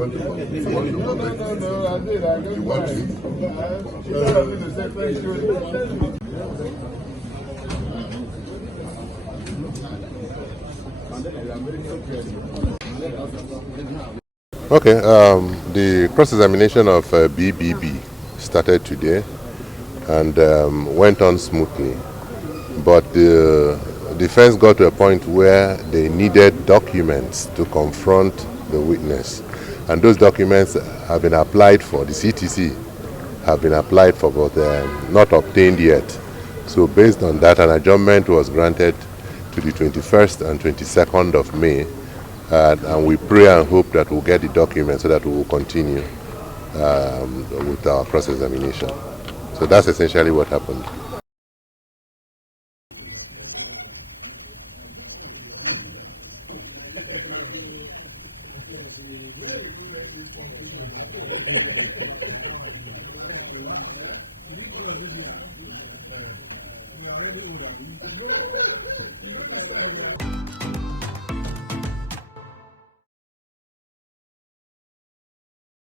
want to comment? You want to comment? No, I did. I got You want to? Okay, the cross-examination of BBB started today and went on smoothly, but the defense got to a point where they needed documents to confront the witness, and those documents have been applied for. The CTC have been applied for, but not obtained yet. So based on that, an adjournment was granted to the 21st and 22nd of May, and we pray and hope that we'll get the documents so that we will continue with our cross-examination. So that's essentially what happened.